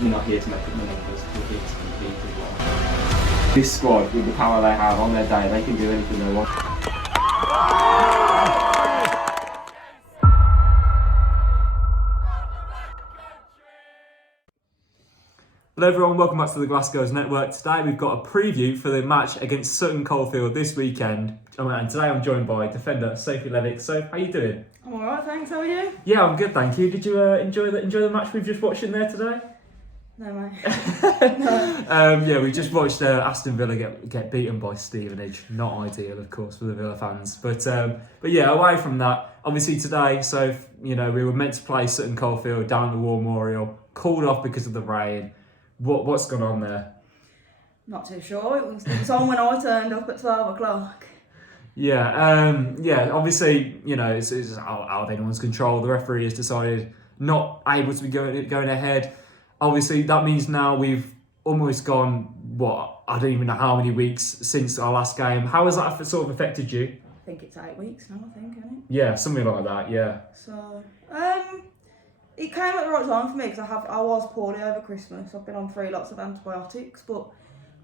We're not here to make up the numbers, we're here to compete as well. This squad, with the power they have on their day, they can do anything they want. Hello everyone, welcome back to the Glassgirls Network. Today we've got a preview for the match against Sutton Coldfield this weekend. And today I'm joined by defender Sophie Levick. So, how are you doing? I'm alright, thanks. How are you? Yeah, I'm good, thank you. Did you enjoy the match we've just watched in there today? No, mate. No. Yeah, we just watched Aston Villa get beaten by Stevenage. Not ideal, of course, for the Villa fans. But yeah, away from that, obviously today, so we were meant to play Sutton Coldfield down the War Memorial, called off because of the rain. What's gone on there? Not too sure. It was on when I turned up at 12 o'clock. Yeah, obviously, it's out of anyone's control. The referee has decided not able to be going ahead. Obviously, that means now we've almost gone, I don't even know how many weeks since our last game. How has that sort of affected you? I think it's 8 weeks now, isn't it? Yeah, something like that, yeah. So, it came at the right time for me because I was poorly over Christmas. I've been on 3 lots of antibiotics, but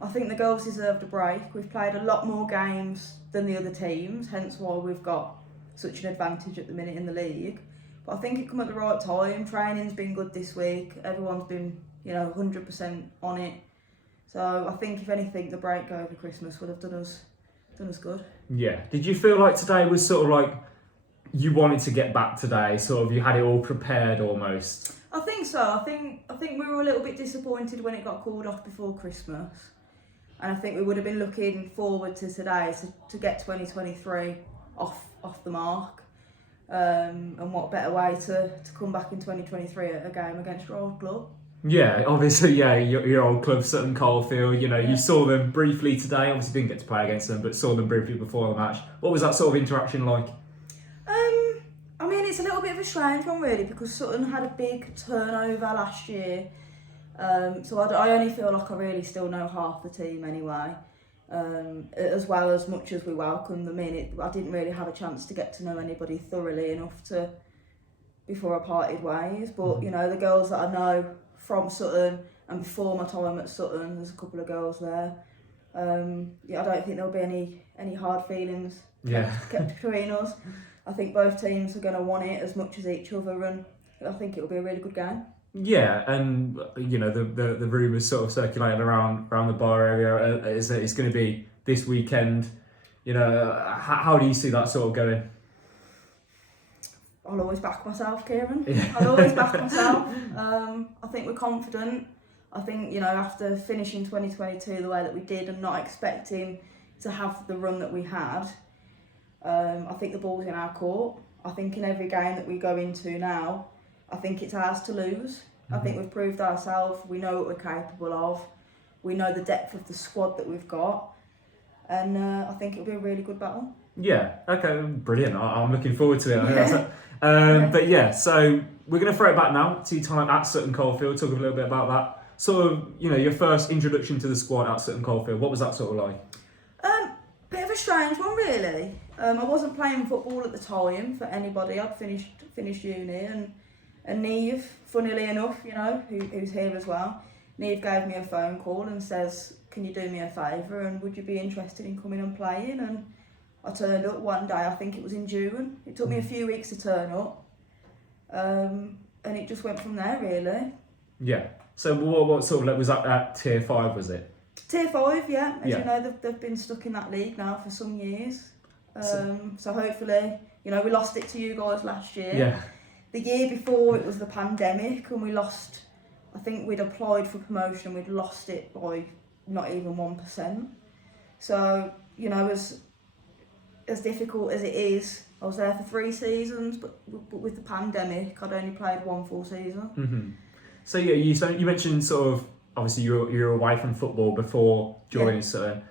I think the girls deserved a break. We've played a lot more games than the other teams, hence why we've got such an advantage at the minute in the league. But I think it come at the right time. Training's been good this week. Everyone's been, 100% on it. So I think if anything, the break over Christmas would have done us good. Yeah. Did you feel like today was sort of like you wanted to get back today? Sort of, you had it all prepared almost. I think so. I think we were a little bit disappointed when it got called off before Christmas, and I think we would have been looking forward to today to get 2023 off the mark. And what better way to come back in 2023 at a game against your old club? Yeah, obviously, yeah, your old club, Sutton Coldfield. You saw them briefly today. Obviously, didn't get to play against them, but saw them briefly before the match. What was that sort of interaction like? I mean, it's a little bit of a strange one, really, because Sutton had a big turnover last year. So I only feel like I really still know half the team anyway. As well as much as we welcome them in, I didn't really have a chance to get to know anybody thoroughly enough before I parted ways. But the girls that I know from Sutton and before my time at Sutton, there's a couple of girls there. I don't think there'll be any hard feelings kept between us. I think both teams are going to want it as much as each other, and I think it'll be a really good game. Yeah, and the rumours sort of circulating around the bar area is that it's going to be this weekend. How do you see that sort of going? I'll always back myself, Kieran. I'll always back myself. I think we're confident. I think after finishing 2022 the way that we did and not expecting to have the run that we had, I think the ball's in our court. I think in every game that we go into now, I think it's ours to lose. Mm-hmm. I think we've proved ourselves. We know what we're capable of. We know the depth of the squad that we've got. And I think it'll be a really good battle. Yeah, okay, brilliant. I'm looking forward to it. But yeah, so we're going to throw it back now to your time at Sutton Coldfield, talk a little bit about that. Sort of, your first introduction to the squad at Sutton Coldfield. What was that sort of like? Bit of a strange one, really. I wasn't playing football at the time for anybody. I'd finished uni, and Neve, funnily enough, who's here as well, Neve gave me a phone call and says, can you do me a favour and would you be interested in coming and playing? And I turned up one day, I think it was in June. It took me a few weeks to turn up, and it just went from there, really. Yeah. So what sort of, was that at Tier 5, was it? Tier 5, yeah. As you know, they've been stuck in that league now for some years. So hopefully, we lost it to you guys last year. Yeah. The year before it was the pandemic and we lost, I think we'd applied for promotion, we'd lost it by not even 1%. So, as difficult as it is, I was there for 3 seasons, but with the pandemic, I'd only played 1 full season. Mm-hmm. So yeah, you mentioned sort of, obviously you're away from football before joining Sutton.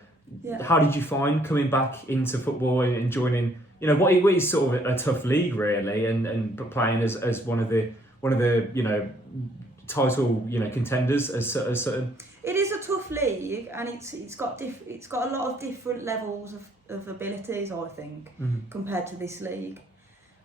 Yeah. How did you find coming back into football and joining? What is sort of a tough league really, and playing as one of the title contenders as Sutton. It is a tough league, and it's got a lot of different levels of abilities, I think, compared to this league.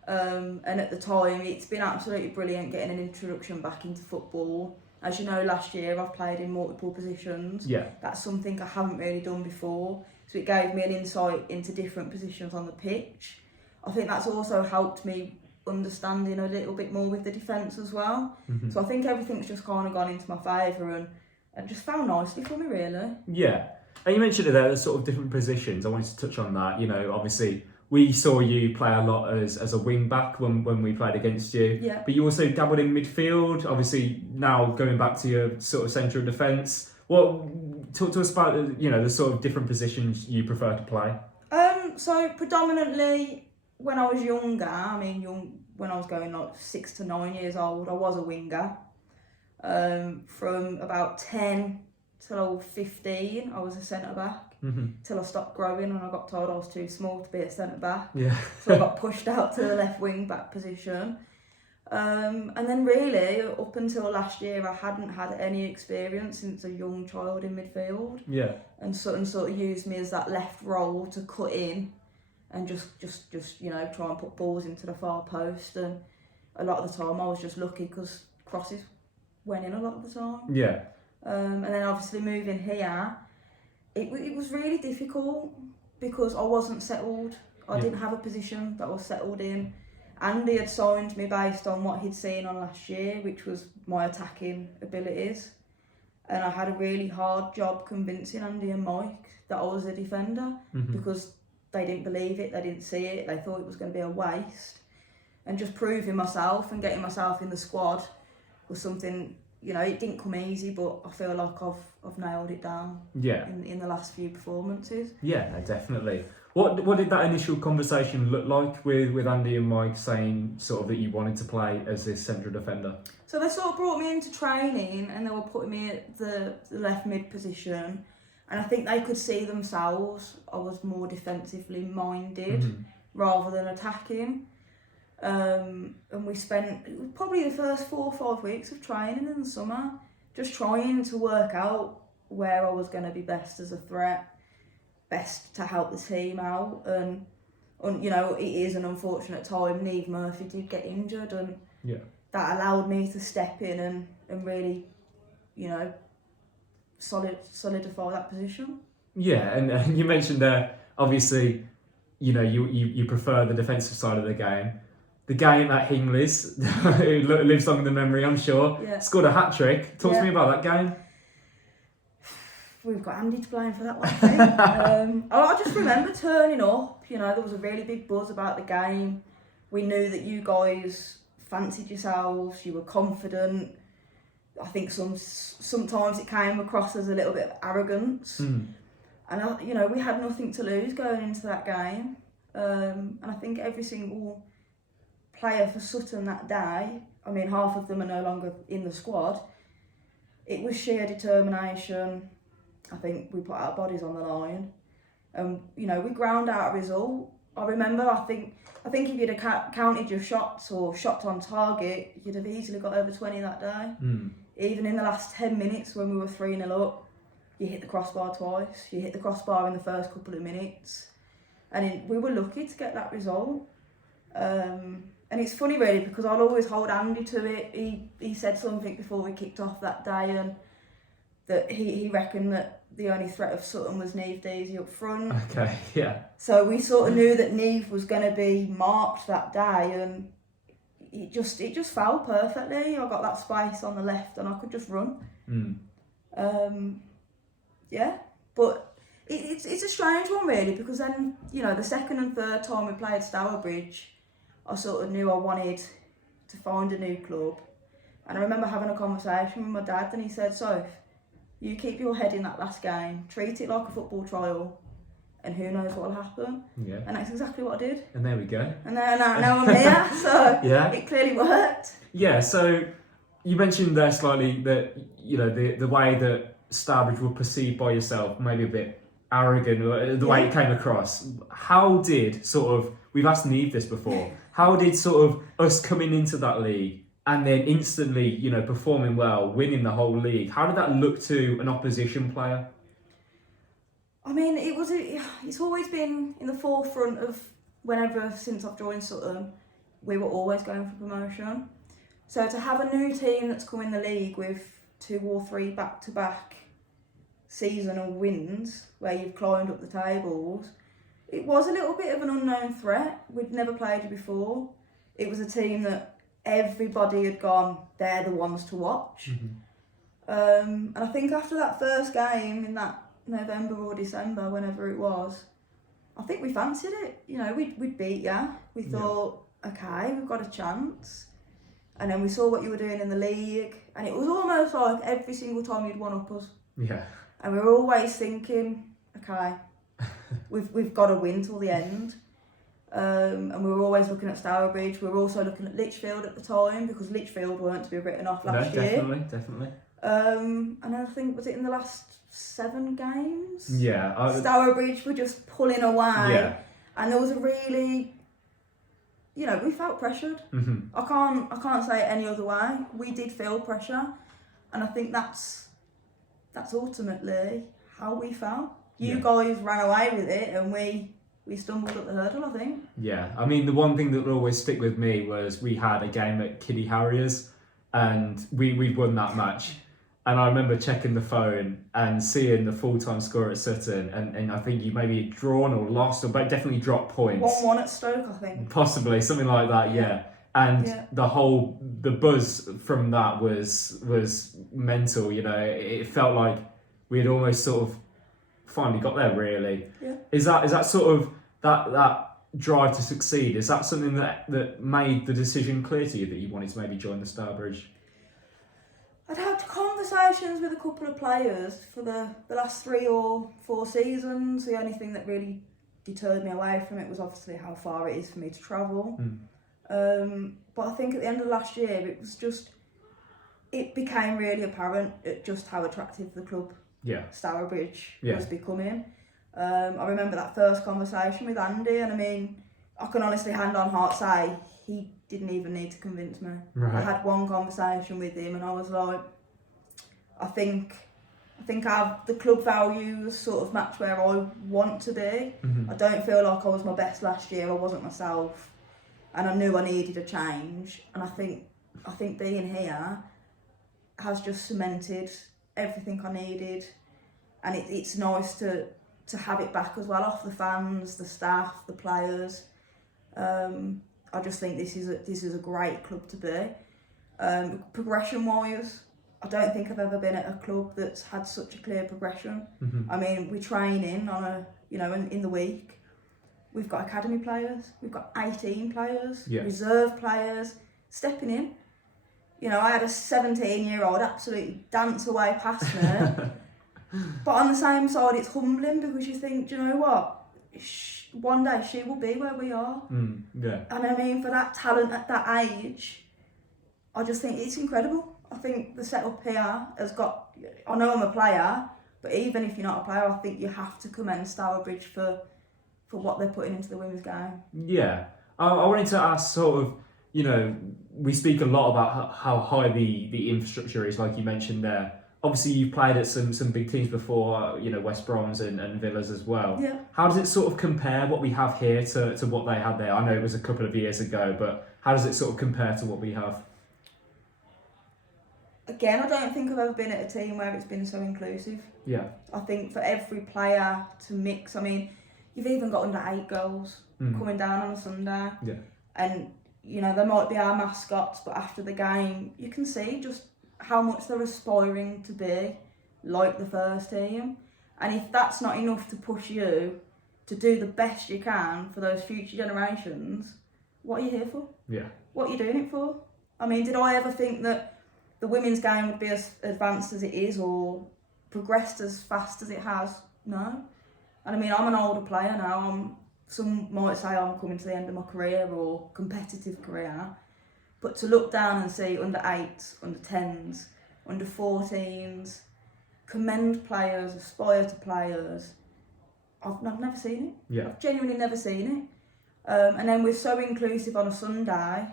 And at the time, it's been absolutely brilliant getting an introduction back into football. As you know, last year I've played in multiple positions. Yeah. That's something I haven't really done before. So it gave me an insight into different positions on the pitch. I think that's also helped me understanding a little bit more with the defence as well. Mm-hmm. So I think everything's just kind of gone into my favour and just fell nicely for me, really. Yeah. And you mentioned it there, the sort of different positions. I wanted to touch on that. You know, obviously, we saw you play a lot as a wing back when we played against you. Yeah. But you also dabbled in midfield. Obviously, now going back to your sort of centre of defence. Talk to us about, you know, the sort of different positions you prefer to play. So predominantly when I was younger, when I was going like 6 to 9 years old, I was a winger. From about 10 till 15, I was a centre back. Mm-hmm. Till I stopped growing and I got told I was too small to be a centre back. Yeah. So I got pushed out to the left wing back position. And then really, up until last year, I hadn't had any experience since a young child in midfield. Yeah. And Sutton sort of used me as that left role to cut in and just you know, try and put balls into the far post. And a lot of the time I was just lucky because crosses went in a lot of the time. Yeah. And then obviously moving here, it was really difficult because I wasn't settled. I didn't have a position that I was settled in. Andy had signed me based on what he'd seen on last year, which was my attacking abilities. And I had a really hard job convincing Andy and Mike that I was a defender because they didn't believe it, they didn't see it, they thought it was going to be a waste. And just proving myself and getting myself in the squad was something, you know, it didn't come easy, but I feel like I've nailed it down in the last few performances. Yeah, no, definitely. What did that initial conversation look like with Andy and Mike saying sort of that you wanted to play as this central defender? So they sort of brought me into training and they were putting me at the left mid position, and I think they could see themselves I was more defensively minded rather than attacking. And we spent probably the first 4 or 5 weeks of training in the summer just trying to work out where I was going to be best as a threat, best to help the team out. And you know, it is an unfortunate time. Neve Murphy did get injured, and that allowed me to step in and really, you know, solidify that position. Yeah, and you mentioned there, obviously, you know, you prefer the defensive side of the game. The game at Hingley's, who lives long in the memory, I'm sure, scored a hat-trick. Talk to me about that game. We've got Andy to blame for that one, I think. I just remember turning up, you know, there was a really big buzz about the game. We knew that you guys fancied yourselves, you were confident. I think sometimes it came across as a little bit of arrogance. And, you know, we had nothing to lose going into that game. And I think every single player for Sutton that day, I mean, half of them are no longer in the squad. It was sheer determination. I think we put our bodies on the line. You know, we ground out a result. I remember, I think if you'd have counted your shots or shots on target, you'd have easily got over 20 that day. Even in the last 10 minutes when we were 3-0 up, you hit the crossbar twice. You hit the crossbar in the first couple of minutes. And we were lucky to get that result. And it's funny really because I'll always hold Andy to it. He said something before we kicked off that day, and that he reckoned that the only threat of Sutton was Neve Daisy up front. Okay, yeah. So we sort of knew that Neve was going to be marked that day, and it just fell perfectly. I got that space on the left and I could just run. But it's a strange one really, because then, you know, the second and third time we played Stourbridge, I sort of knew I wanted to find a new club. And I remember having a conversation with my dad, and he said, Soph, you keep your head in that last game, treat it like a football trial, and who knows what will happen. Yeah. And that's exactly what I did. And there we go. And now I'm here, so it clearly worked. Yeah, so you mentioned there slightly that, you know, the way that Stourbridge were perceived by yourself, maybe a bit arrogant, or the way it came across. How did sort of, we've asked Neve this before, how did sort of us coming into that league and then instantly, you know, performing well, winning the whole league, how did that look to an opposition player? I mean, it's always been in the forefront of since I've joined Sutton, we were always going for promotion. So to have a new team that's come in the league with 2 or 3 back-to-back seasonal wins where you've climbed up the tables, it was a little bit of an unknown threat. We'd never played you before. It was a team that everybody had gone, they're the ones to watch. And I think after that first game in that November or December, whenever it was, I think we fancied it. You know, we'd beat you. We thought, okay, we've got a chance. And then we saw what you were doing in the league, and it was almost like every single time you'd one up us. Yeah. And we were always thinking, okay, we've got to win till the end. And we were always looking at Stourbridge. We were also looking at Lichfield at the time, because Lichfield weren't to be written off last year. Definitely. And I think, was it in the last 7 games? Yeah. Stourbridge were just pulling away. Yeah. And there was a really, you know, we felt pressured. I can't say it any other way. We did feel pressure, and I think that's ultimately how we felt. You guys ran away with it, and we stumbled up the hurdle, I think. Yeah, I mean, the one thing that would always stick with me was we had a game at Kiddie Harriers, and we'd won that match. And I remember checking the phone and seeing the full-time score at Sutton, and I think you maybe drawn or lost, or definitely dropped points. 1-1 at Stoke, I think. Possibly, something like that, yeah. And the buzz from that was mental, you know. It felt like we had almost sort of finally got there, really. Yeah. Is that sort of that drive to succeed, is that something that made the decision clear to you that you wanted to maybe join the Stourbridge? I'd had conversations with a couple of players for the last 3 or 4 seasons. The only thing that really deterred me away from it was obviously how far it is for me to travel. But I think at the end of last year, it became really apparent at just how attractive the club Stourbridge was becoming. I remember that first conversation with Andy, and I mean, I can honestly hand on heart say he didn't even need to convince me. I had one conversation with him, and I was like, I think the club values sort of match where I want to be. I don't feel like I was my best last year. I wasn't myself, and I knew I needed a change. And I think being here has just cemented everything I needed, and it's nice to have it back as well, off the fans, the staff, the players. I just think this is a great club to be. Progression wise, I don't think I've ever been at a club that's had such a clear progression. I mean, we're training on in the week. We've got academy players, we've got 18 players, reserve players stepping in. You know, I had a 17-year-old absolutely dance away past me. But on the same side, it's humbling, because you think, do you know what? One day she will be where we are. And I mean, for that talent at that age, I just think it's incredible. I think the setup here has got, I know I'm a player, but even if you're not a player, I think you have to commend Stourbridge for what they're putting into the women's game. Yeah. I wanted to ask sort of, you know, we speak a lot about how high the infrastructure is, like you mentioned there. Obviously, you've played at some big teams before, you know, West Broms and Villas as well. Yeah. How does it sort of compare what we have here to what they had there? I know it was a couple of years ago, but how does it sort of compare to what we have? Again, I don't think I've ever been at a team where it's been so inclusive. Yeah. I think for every player to mix, I mean, you've even got under 8 girls coming down on a Sunday. Yeah. And, you know, they might be our mascots, but after the game, you can see just how much they're aspiring to be like the first team. And if that's not enough to push you to do the best you can for those future generations, what are you here for? Yeah. What are you doing it for? I mean, did I ever think that the women's game would be as advanced as it is or progressed as fast as it has? No. And I mean, I'm an older player now. Some might say I'm coming to the end of my career or competitive career. But to look down and see under 8s, under 10s, under 14s, commend players, aspire to players, I've never seen it. Yeah. I've genuinely never seen it. And then we're so inclusive on a Sunday.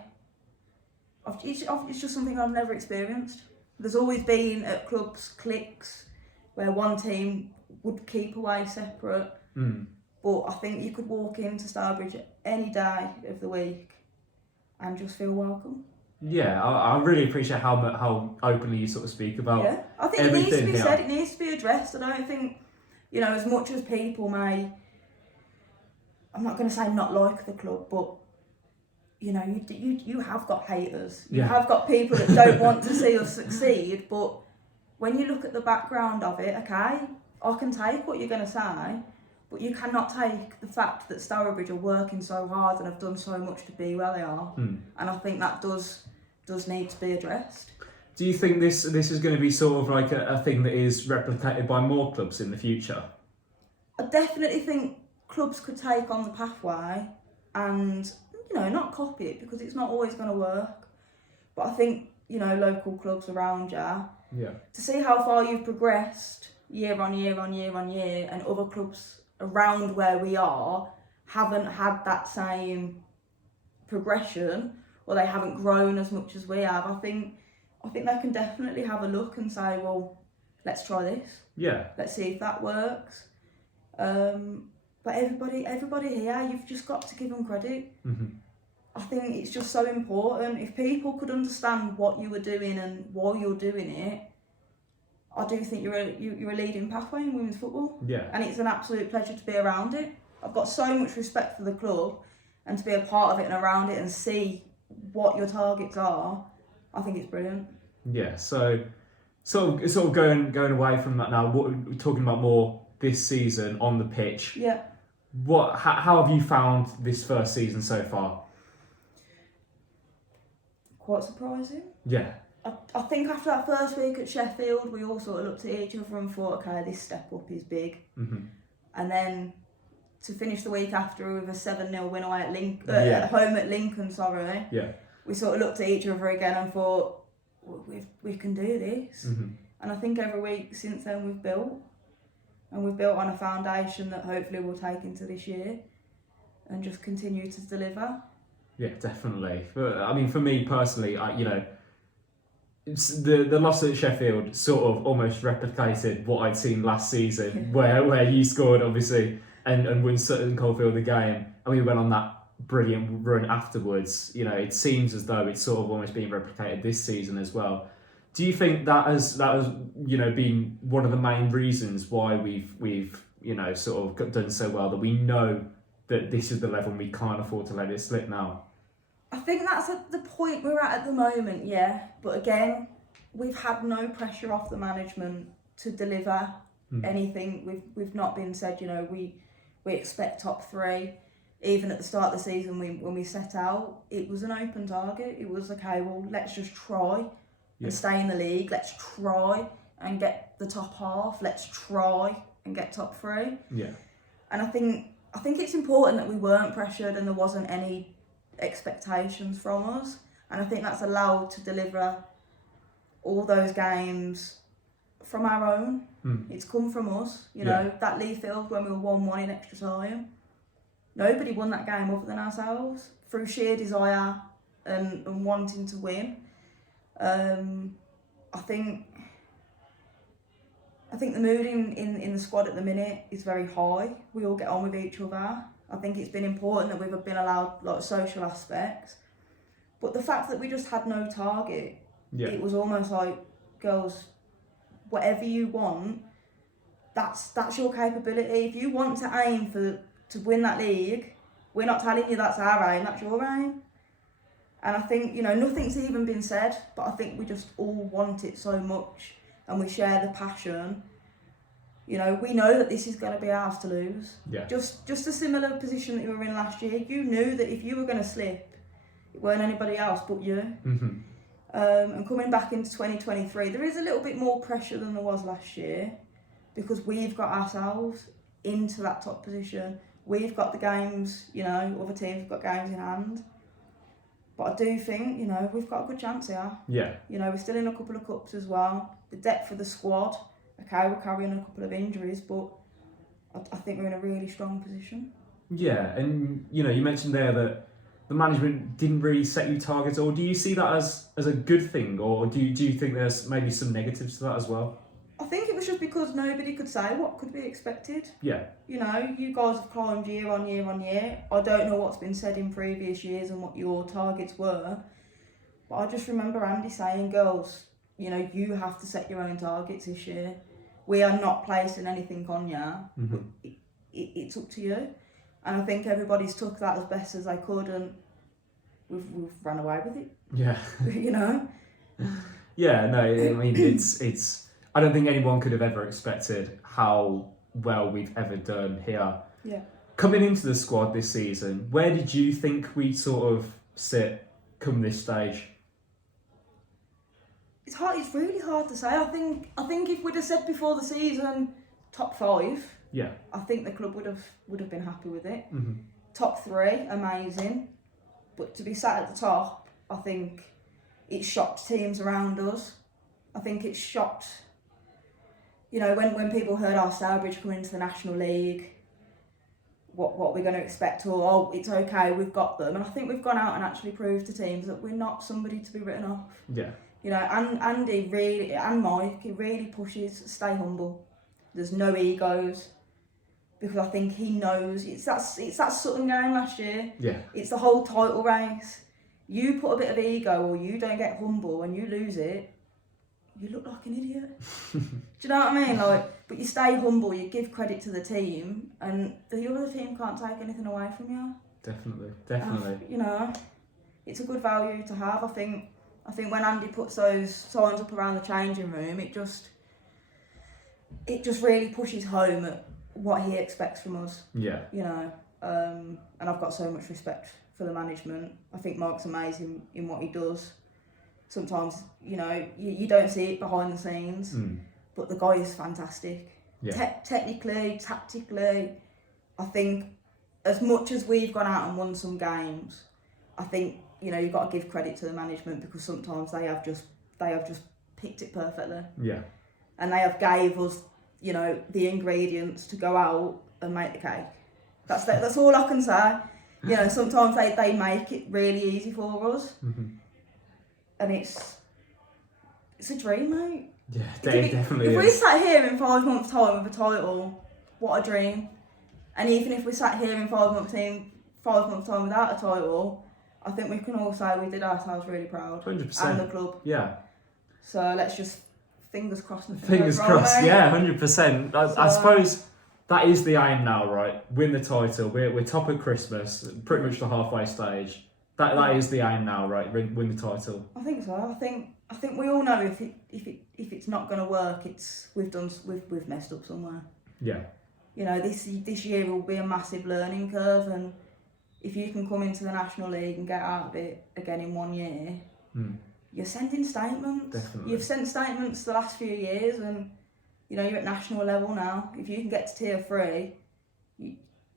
It's just something I've never experienced. There's always been at clubs cliques where one team would keep away separate. But I think you could walk into Stourbridge any day of the week and just feel welcome. Yeah, I really appreciate how openly you sort of speak about Yeah, I think it needs to everything be here. said. It needs to be addressed. I don't think, as much as people may, I'm not going to say not like the club, but you have got haters. You Yeah. have got people that don't want to see us succeed. But when you look at the background of it, okay, I can take what you're going to say, but you cannot take the fact that Stourbridge are working so hard and have done so much to be where they are. And I think that does need to be addressed. Do you think this is going to be sort of like a thing that is replicated by more clubs in the future? I definitely think clubs could take on the pathway and, not copy it, because it's not always going to work. But I think, local clubs around you, to see how far you've progressed year on year on year on year, and other clubs around where we are haven't had that same progression, or they haven't grown as much as we have, I think they can definitely have a look and say, well, let's try this. Yeah. Let's see if that works. But everybody here, you've just got to give them credit. I think it's just so important. If people could understand what you were doing and why you're doing it, I do think you're a leading pathway in women's football. Yeah. And it's an absolute pleasure to be around it. I've got so much respect for the club, and to be a part of it and around it and see what your targets are, I think it's brilliant. Yeah. So sort of going away from that now, we're talking about more this season on the pitch. Yeah. How have you found this first season so far? Quite surprising. Yeah. I think after that first week at Sheffield, we all sort of looked at each other and thought, okay, this step up is big. And then to finish the week after with a 7-0 win away at home at Lincoln, we sort of looked at each other again and thought, we can do this. And I think every week since then we've built on a foundation that hopefully we'll take into this year and just continue to deliver. Yeah, definitely. I mean, for me personally, the loss at Sheffield sort of almost replicated what I'd seen last season, where you scored obviously and won Sutton Coldfield the game, and we went on that brilliant run afterwards. It seems as though it's sort of almost being replicated this season as well. Do you think that has been one of the main reasons why we've sort of done so well, that we know that this is the level and we can't afford to let it slip now? I think that's at the point we're at the moment, yeah. But again, we've had no pressure off the management to deliver anything. We've not been said, we expect top 3. Even at the start of the season, when we set out, it was an open target. It was, okay, well, let's just try and stay in the league. Let's try and get the top half. Let's try and get top 3. Yeah. And I think it's important that we weren't pressured and there wasn't any expectations from us, and I think that's allowed to deliver all those games from our own. It's come from us, that Lee Field when we were 1-1 in extra time, nobody won that game other than ourselves, through sheer desire and wanting to win. I think the mood in the squad at the minute is very high. We all get on with each other. I think it's been important that we've been allowed like social aspects, but the fact that we just had no target, it was almost like, girls, whatever you want, that's your capability. If you want to aim to win that league, we're not telling you that's our aim, that's your aim. And I think nothing's even been said, but I think we just all want it so much, and we share the passion. We know that this is going to be ours to lose. Yeah. Just a similar position that you were in last year. You knew that if you were going to slip, it weren't anybody else but you. And coming back into 2023, there is a little bit more pressure than there was last year, because we've got ourselves into that top position. We've got the games, other teams have got games in hand. But I do think, we've got a good chance here. Yeah. We're still in a couple of cups as well. The depth of the squad. Okay, we're carrying a couple of injuries, but I think we're in a really strong position. Yeah, and you mentioned there that the management didn't really set you targets, or do you see that as a good thing, or do you think there's maybe some negatives to that as well? I think it was just because nobody could say what could be expected. Yeah. You guys have climbed year on year on year. I don't know what's been said in previous years and what your targets were, But I just remember Andy saying, girls, you know, you have to set your own targets this year. We are not placing anything on you. It's up to you. And I think everybody's took that as best as they could, and we've run away with it. Yeah. You know? Yeah, no, I mean, it's. I don't think anyone could have ever expected how well we've ever done here. Yeah. Coming into the squad this season, where did you think we'd sort of sit come this stage? It's hard. It's really hard to say. I think if we'd have said before the season top 5, yeah, I think the club would have been happy with it. Mm-hmm. Top 3, amazing. But to be sat at the top, I think it shocked teams around us. I think it shocked, you know, when people heard our Stourbridge come into the National League, what we're going to expect, or oh, it's okay, we've got them. And I think we've gone out and actually proved to teams that we're not somebody to be written off. Yeah. You know, and Andy really, and Mike, he really pushes, stay humble. There's no egos. Because I think he knows, it's that Sutton game last year. Yeah. It's the whole title race. You put a bit of ego, or you don't get humble and you lose it, you look like an idiot. Do you know what I mean? Like, but you stay humble, you give credit to the team, and the other team can't take anything away from you. Definitely. You know, it's a good value to have. I think when Andy puts those signs up around the changing room, it just really pushes home at what he expects from us. Yeah. You know, and I've got so much respect for the management. I think Mark's amazing in what he does. Sometimes, you know, you don't see it behind the scenes, but the guy is fantastic. Yeah. Technically, tactically, I think as much as we've gone out and won some games, I think, you know, you've got to give credit to the management, because sometimes they have just picked it perfectly. Yeah. And they have gave us, you know, the ingredients to go out and make the cake. That's all I can say. You know, sometimes they make it really easy for us. Mm-hmm. And it's a dream, mate. Yeah, definitely If is. we sat here in 5 months' time with a title, what a dream. And even if we sat here in 5 months' time without a title, I think we can all say we did ourselves really proud. 100%. And the club. Yeah. So let's just fingers crossed. Fingers crossed, yeah, 100%. I suppose that is the aim now, right? Win the title. We're top at Christmas, pretty much the halfway stage. That is the aim now, right? Win the title. I think so. I think we all know if it's not going to work, we've messed up somewhere. Yeah. You know, this year will be a massive learning curve, and if you can come into the National League and get out of it again in 1 year, you're sending statements. Definitely. You've sent statements the last few years, and you know you're at national level now. If you can get to tier 3,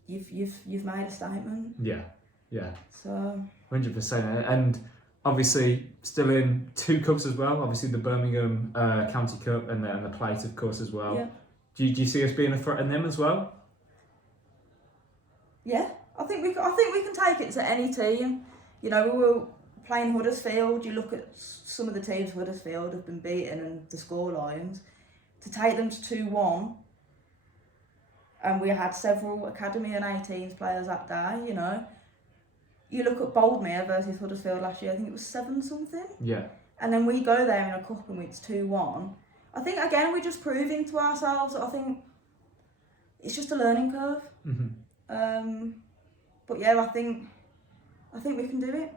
you've made a statement. Yeah. Yeah. So 100%, and obviously still in 2 cups as well. Obviously the Birmingham County Cup and the Plate, of course, as well. yeah. Do you see us being a threat in them as well? Yeah, I think we can take it to any team. You know, we were playing Huddersfield. You look at some of the teams Huddersfield have been beaten and the score lines. To take them to 2-1, and we had several academy and 18s players that day. You know, you look at Boldmere versus Huddersfield last year. I think it was 7-something. Yeah. And then we go there in a cup and it's 2-1. I think again we're just proving to ourselves that I think it's just a learning curve. Mm-hmm. But yeah, I think we can do it.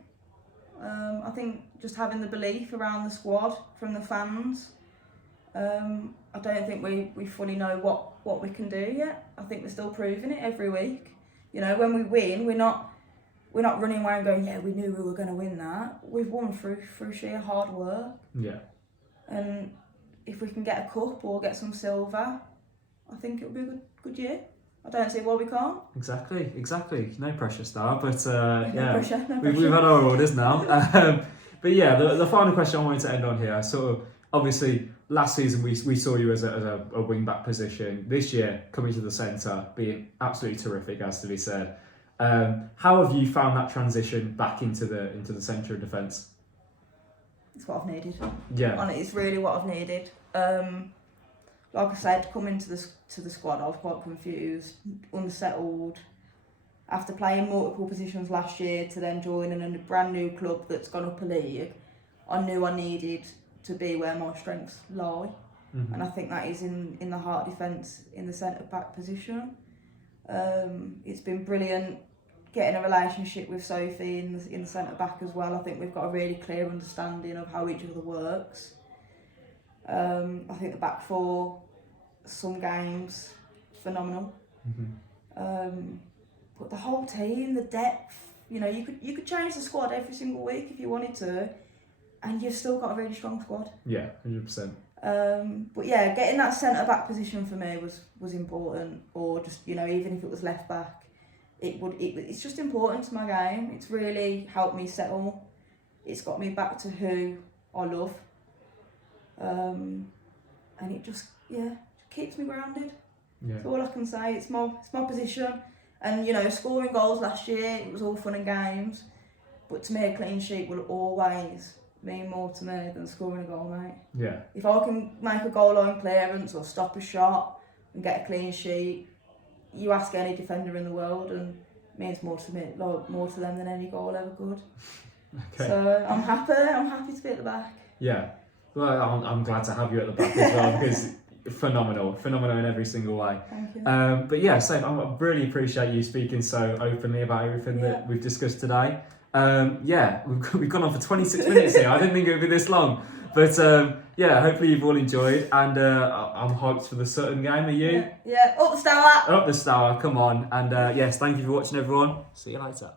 I think just having the belief around the squad from the fans. I don't think we fully know what we can do yet. I think we're still proving it every week. You know, when we win, we're not running away and going, yeah, we knew we were going to win that. We've won through sheer hard work. Yeah. And if we can get a cup or get some silver, I think it'll be a good year. I don't see why we can't. Exactly. No pressure, Stour, but No yeah, pressure. we've had our orders now. But yeah, the final question I wanted to end on here. Sort of, obviously, last season we saw you as a wing back position. This year, coming to the centre, being absolutely terrific, as to be said. How have you found that transition back into the centre of defence? It's what I've needed. Yeah. And it's really what I've needed. Like I said, coming to the squad, I was quite confused, unsettled. After playing multiple positions last year, to then joining a brand new club that's gone up a league, I knew I needed to be where my strengths lie. Mm-hmm. And I think that is in the heart defence, in the centre-back position. It's been brilliant getting a relationship with Sophie in the centre-back as well. I think we've got a really clear understanding of how each other works. I think the back four, some games, phenomenal. Mm-hmm. But the whole team, the depth, you know, you could change the squad every single week if you wanted to, and you've still got a really strong squad. Yeah, 100%. But yeah, getting that centre back position for me was important, or just, you know, even if it was left back, it's just important to my game. It's really helped me settle. It's got me back to who I love, and it just keeps me grounded. Yeah. That's all I can say. It's my position, and you know, scoring goals last year, it was all fun and games, but to me a clean sheet will always mean more to me than scoring a goal, mate. Yeah. If I can make a goal line clearance or stop a shot and get a clean sheet, you ask any defender in the world and it means more to me, like, more to them than any goal ever could. Okay. So I'm happy to be at the back. Yeah. Well, I'm glad to have you at the back as well, because phenomenal in every single way. Thank you. But yeah, so I really appreciate you speaking so openly about everything that we've discussed today. We've gone on for 26 minutes here. I didn't think it would be this long, but hopefully you've all enjoyed, and I'm hyped for the Sutton game. Are you? Yeah. Up the Stour. Up the Stour, come on. And yes, thank you for watching, everyone. See you later.